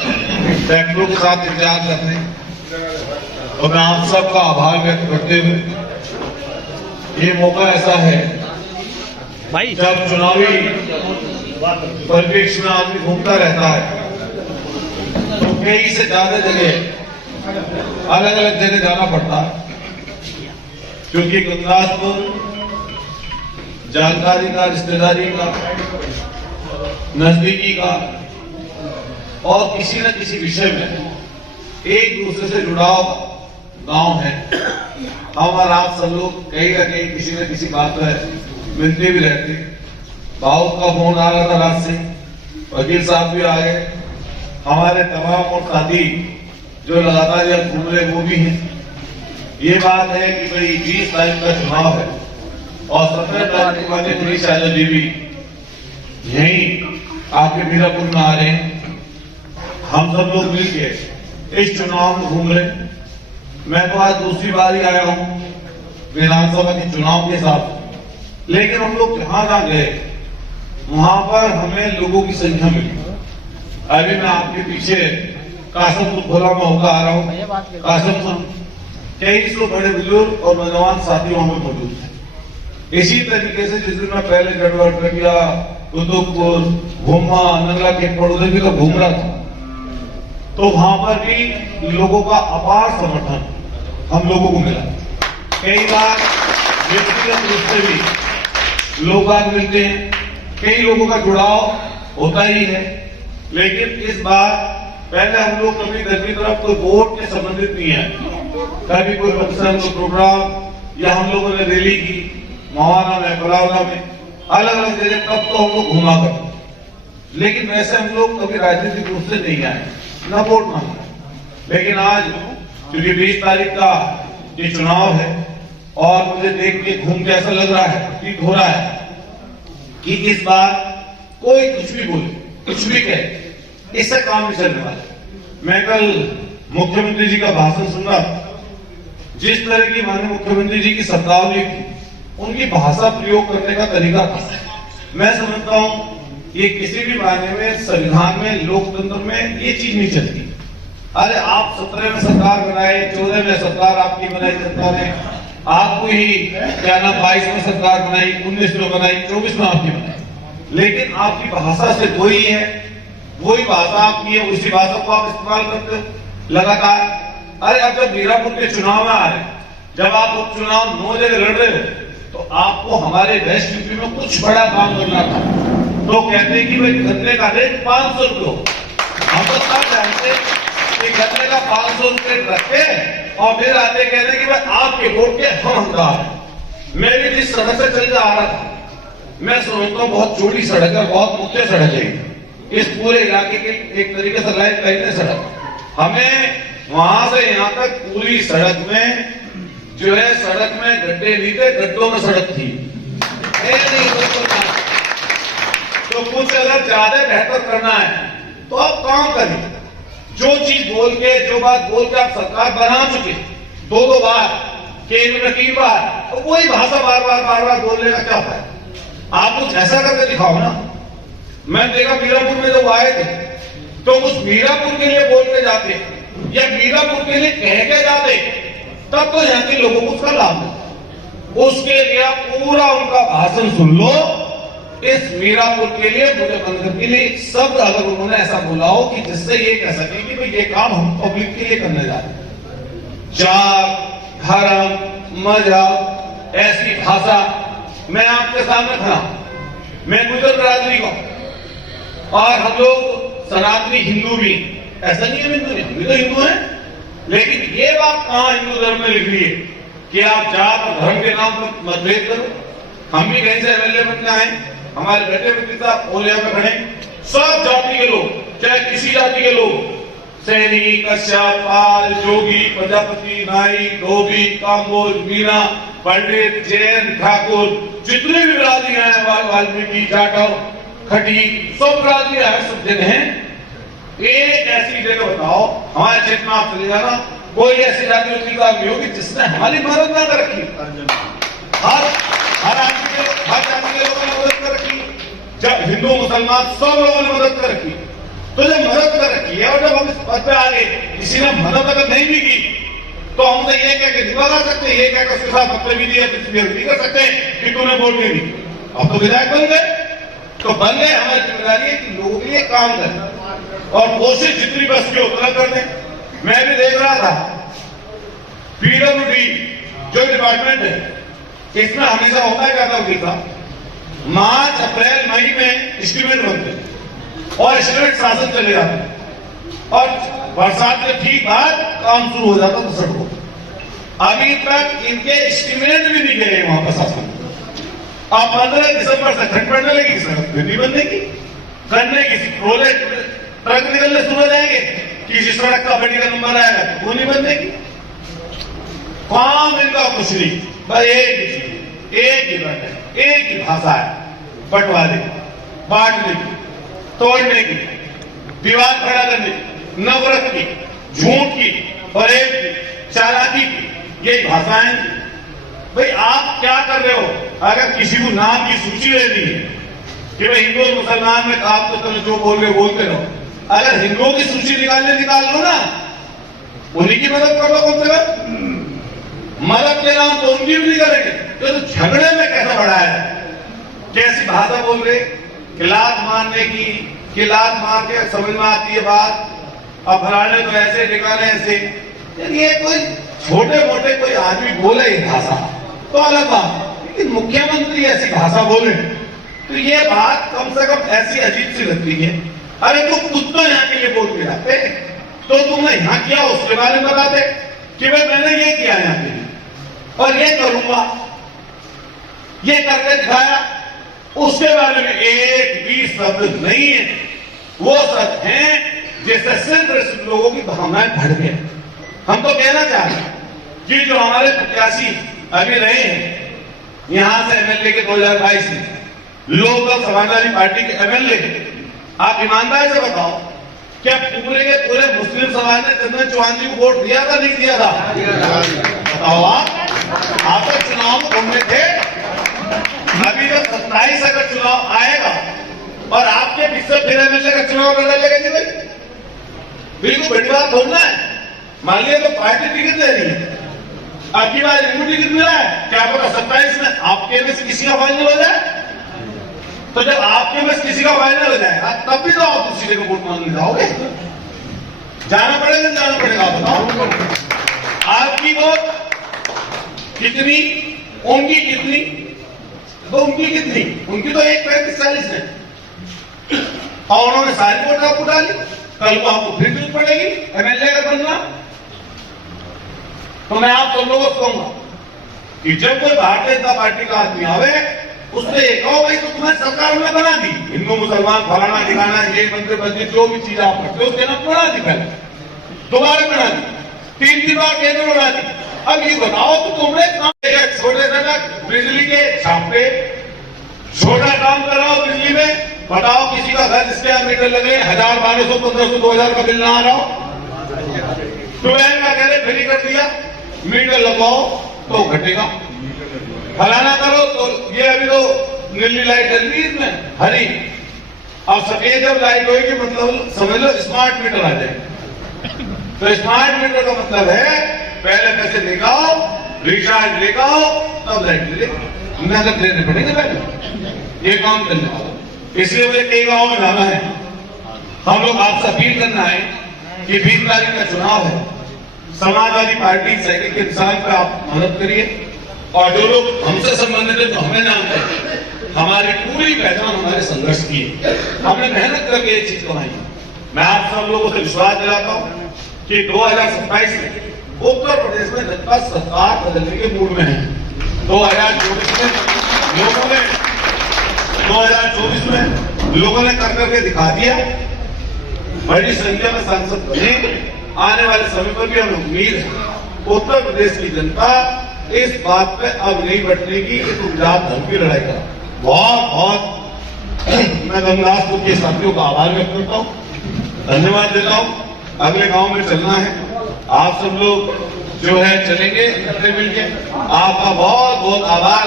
सैकड़ों के साथ इंतजार करते हैं और मैं आप सबका आभार व्यक्त करते हुए ये मौका ऐसा है भाई जब चुनावी परिप्रेक्ष्य में आदमी घूमता रहता है तो कई से ज्यादा जगह अलग अलग जगह जाना पड़ता है, क्योंकि गुरदासपुर जानकारी का, रिश्तेदारी का, नजदीकी का और किसी न किसी विषय में एक दूसरे से जुड़ाव गांव है। हम और आप सब लोग कहीं ना कहीं किसी न किसी बात पर मिलते भी रहते। भाव का फोन आ रहा था रात से, वकील साहब भी आ गए, हमारे तमाम और साथी जो लगातार यहाँ घूम रहे वो भी हैं। ये बात है कि भाई 20 तारीख का चुनाव है और 17 तारीख को गिरीश यादव जी भी यही आपके मीरापुर में आ रहे हैं। हम सब लोग मिलकर इस चुनाव में घूम रहे हैं। मैं तो आज दूसरी बार ही आया हूं विधानसभा के चुनाव के साथ, लेकिन हम लोग जहां जहां गए वहां पर हमें लोगों की संख्या मिली। अभी मैं आपके पीछे कासमपुर खोला में होकर आ रहा हूं। कासमपुर कई सौ बड़े बुजुर्ग और नौजवान साथी वहां पर मौजूद थे। इसी तरीके से जिस दिन मैं पहले गढ़वाल, टकिया, कुतुबपुर, घुमा, नंगला के उधर भी तो घूम रहा था, तो वहां पर भी लोगों का अपार समर्थन हम लोगों को मिला। कई बार व्यक्तिगत रूप से भी लोग आज मिलते हैं, कई लोगों का जुड़ाव होता ही है, लेकिन इस बार पहले हम लोग कभी घर की तरफ कोई वोट के संबंधित नहीं है, कभी कोई फंक्शन, कोई प्रोग्राम या हम लोगों ने रैली की मवाना में, बलावला में, अलग अलग जगह तब तो हम लोग घुमा करते, लेकिन वैसे हम लोग कभी राजनीतिक रूप से नहीं आए, न वोट मांगा। लेकिन आज क्योंकि 20 तारीख का ये चुनाव है और मुझे देख के घूम के ऐसा लग रहा है, प्रतीत हो रहा है कि इस बार कोई कुछ भी बोले, कुछ भी कहे, इससे काम नहीं चलने वाला। मैं कल मुख्यमंत्री जी का भाषण सुन रहा था। जिस तरह की माननीय मुख्यमंत्री जी की शब्दावली थी, उनकी भाषा प्रयोग करने का तरीका था, मैं समझता हूं ये किसी भी मायने में संविधान में, लोकतंत्र में ये चीज नहीं चलती। अरे आप 17 में सरकार बनाए, 14 में सरकार आपकी बनाई जनता ने, आपको ही क्या नाम 22 में सरकार बनाई, 19 में बनाई, 24 में आपकी बनाई, लेकिन आपकी भाषा से वही है, वही भाषा आपकी है, उसी भाषा को आप इस्तेमाल करते हो लगातार। अरे अब जब मीरापुर के चुनाव में आ रहे, जब आप उपचुनाव 9 जगह लड़ रहे हो, तो आपको हमारे वेस्ट यूपी में कुछ बड़ा काम करना था, तो कहते हैं कि भाई गन्ने का रेट 500 रुपये। हम तो सब जानते कि गन्ने का 500 रुपये रखे और फिर आते कहते कि भाई आपके वोट के हम हकदार हैं। मैं भी जिस सड़क से चल के आ रहा था, मैं समझता हूँ बहुत चौड़ी सड़क है, बहुत मुख्य सड़क है इस पूरे इलाके की, एक तरीके से लाइन सड़क। हमें वहां से यहाँ तक पूरी सड़क में जो है, सड़क में गड्ढे नहीं थे, गड्ढों में सड़क थी। तो कुछ अगर ज्यादा बेहतर करना है तो आप काम करें। जो चीज बोल के, जो बात बोल के आप सरकार बना चुके 2 बार, केंद्र में 3 बार, तो वही भाषा बार बार बोलने का क्या है? आप कुछ ऐसा करके दिखाओ ना। मैं देखा मीरापुर में जब आए थे, तो उस मीरापुर के लिए बोल के जाते या मीरापुर के लिए कह के जाते, तब तो यहाँ के लोगों को उसका लाभ है। उसके लिए आप पूरा उनका भाषण सुन लो। इस मीरापुर के लिए, मुझे मंदिर के लिए शब्द अगर उन्होंने ऐसा बोला हो कि जिससे ये कह सके कि भाई ये काम हम पब्लिक के लिए करने जा रहे हैं, जात, धर्म, मजहब, ऐसी भाषा, मैं आपके सामने खड़ा हूं, मैं गुजर बिरादरी का और हम लोग सनातनी हिंदू भी, ऐसा नहीं है हिंदू नहीं, हम भी तो हिंदू हैं, लेकिन ये बात कहां हिंदू धर्म में लिख रही है कि आप जात और धर्म के नाम पर मतभेद करो। हम भी कहीं से एमएलए बन के आए, हमारे बेटे बेटी साहब ओलिया में खड़े, सब जाति के लोग, चाहे किसी जाति के लोग, सैनी, कश्यप, पाल, जोगी, प्रजापति, नाई, धोबी, काम्बोज, मीना, पंडित, जैन, ठाकुर, जितने भी बिरादरियां हैं, वाल्मीकि, जाटव, खटी, सब बिरादरियां हैं, सब जगह हैं। एक ऐसी जगह बताओ हमारे क्षेत्र में, आप चले जाना, कोई ऐसी जाति नहीं होगी जिसने हमारी मदद ना कर रखी। हर जाति के लोगों ने मदद कर रखी, जब हिंदू मुसलमान सब लोगों ने मदद कर रखी। तो जब मदद कर रखी है और जब किसी ने मदद अगर नहीं भी की तो हम तो ये कह के नहीं भगा सकते, ये कह के उसके साथ बदतमीजी या नहीं कर सकते कि तूने वोट नहीं दी। अब तो विधायक बन गए, तो बन गए, हमारी जिम्मेदारी है कि लोगों के लिए काम करें और कोशिश जितनी बस की उतना कर दें। मैं भी देख रहा था पीडब्ल्यूडी जो डिपार्टमेंट है इसमें हमेशा होता है क्या था, मार्च अप्रैल मई में एस्टीमेट बनते हैं और एस्टीमेट शासन चले जाते हैं और बरसात के ठीक बाद काम शुरू हो जाता तो सड़कों। अभी तक इनके एस्टीमेट भी नहीं गए वहां प्रशासन। अब 15 दिसंबर से खट पड़ने लगी, सड़क फिर नहीं बनने की, करने की प्रोजेक्ट ट्रक निकलने शुरू हो जाएंगे, किसी सड़क का बड़ी का नंबर आएगा तो वो नहीं बनने की। काम इनका कुछ नहीं, बस एक ही बात है, एक ही भाषा है, बंटवारे की, बांटने की, तोड़ने की, विवाद खड़ा करने की, नफरत की, झूठ की, फरेब की, चालाकी की, यही भाषाएं। भाई आप क्या कर रहे हो? अगर किसी को नाम की सूची लेनी है कि भाई हिंदू और मुसलमान में आप तो जो बोल रहे बोलते रहो, अगर हिंदुओं की सूची निकाल लो ना, उन्हीं की मदद कर लो कम से कम। मदद के नाम तो उनकी भी नहीं करेंगे तो झगड़े में कैसा बढ़ा है, कैसी भाषा बोल रहे, किलात मारने की, किलात मार के समझ में आती है बात, अब फलाने तो ऐसे निकाले ऐसे। ये कोई छोटे मोटे कोई आदमी बोले ये भाषा तो अलग बात, लेकिन मुख्यमंत्री ऐसी भाषा बोले तो ये बात कम से कम ऐसी अजीब सी लगती है। अरे तुम खुद तो यहाँ के लिए बोल के जाते तो तुमने यहाँ किया उसके बारे में बताते कि भाई मैंने ये किया यहाँ के लिए और ये करूंगा, ये करके दिखाया, उसके बारे में एक भी शब्द नहीं है। वो शब्द हैं जिससे सिर्फ लोगों की भावनाएं बढ़ गए। हम तो कहना चाहते हैं कि जो हमारे प्रत्याशी अभी रहे हैं यहां से एमएलए के 2022 में, लोकदल समाजवादी पार्टी के एमएलए, आप ईमानदारी से बताओ क्या पूरे के पूरे मुस्लिम समाज ने चंदन चौहान जी को वोट दिया था नहीं दिया था? बताओ आप तो चुनाव में थे। अभी तो 27 अगर चुनाव आएगा और आपके पिछले फिर एमएलए का चुनाव लड़ने लगेंगे भाई, बिल्कुल बड़ी बात थोड़ा है। मान लिया तो पार्टी टिकट दे रही है, आपकी बार इनको टिकट मिला है, क्या पता 27 में आपके में से किसी का फाइनल हो जाए। तो जब आपके में से किसी का फाइनल हो जाएगा तब भी तो आप दूसरे को वोट मांगने जाओगे, जाना पड़ेगा जाना पड़ेगा। बताओ आपकी वोट कितनी, उनकी कितनी, तो उनकी कितनी, उनकी तो 1:35-40 है और उन्होंने सारी वोट आपको डाली। कल को आपको फिर जरूरत पड़ेगी एमएलए का बनना। तो मैं आप सब लोगों को कहूंगा कि जब कोई भारतीय जनता पार्टी का आदमी आवे उससे ये कहो भाई तो तुम्हें सरकार में बना दी, हिंदू मुसलमान फलाना ठिकाना ये मंदिर बंदिर जो भी चीज आप करते हो उसके नाम बना दी, पहले दोबारा बना दी, 3 बार केंद्र बना दी। अब ये बताओ तो तुमने छोटे से बिजली के छापे, छोटा काम कराओ बिजली में, बताओ किसी का घर स्क्वायर मीटर लगे 1000, 1200, 1500, 2000 का बिल ना आ रहा हो, ट्यूबवेल का कह रहे फ्री कर दिया, मीटर लगवाओ तो घटेगा, फलाना करो तो ये अभी तो नीली लाइट जल रही है इसमें हरी, अब सफेद जब लाइट होगी मतलब समझ लो स्मार्ट मीटर आ जाएगा। तो स्मार्ट मीटर का मतलब है पहले पैसे लेकर रिचार्ज लेकर तब लाइट मिलेगी, नगद देने पड़ेंगे पहले ये काम करने वाला। इसलिए मुझे कई गांव में जाना है, हम लोग आपसे अपील करना है कि 20 तारीख का चुनाव है, समाजवादी पार्टी साइकिल के इंसान पर आप मदद करिए और जो लोग हमसे संबंधित है तो हमें जानते हैं, हमारी पूरी पहचान हमारे संघर्ष की है, हमने मेहनत करके ये चीज बनाई है। मैं आप सब लोगों से विश्वास दिलाता हूँ कि 2027 में उत्तर प्रदेश में जनता सरकार बदलने के मूड में है। 2024 में लोगों ने कर करके दिखा दिया, बड़ी संख्या में सांसद बने, आने वाले समय पर भी हमें उम्मीद है उत्तर प्रदेश की जनता इस बात पे अब नहीं बटनेगी कि तुम जात धर्म की लड़ाई करो। बहुत बहुत मैं गंगदासपुर के साथियों का आभार व्यक्त करता हूँ, धन्यवाद देता हूँ। अगले गांव में चलना है, आप सब लोग जो है चलेंगे इकट्ठे मिलके। आपका बहुत बहुत आभार।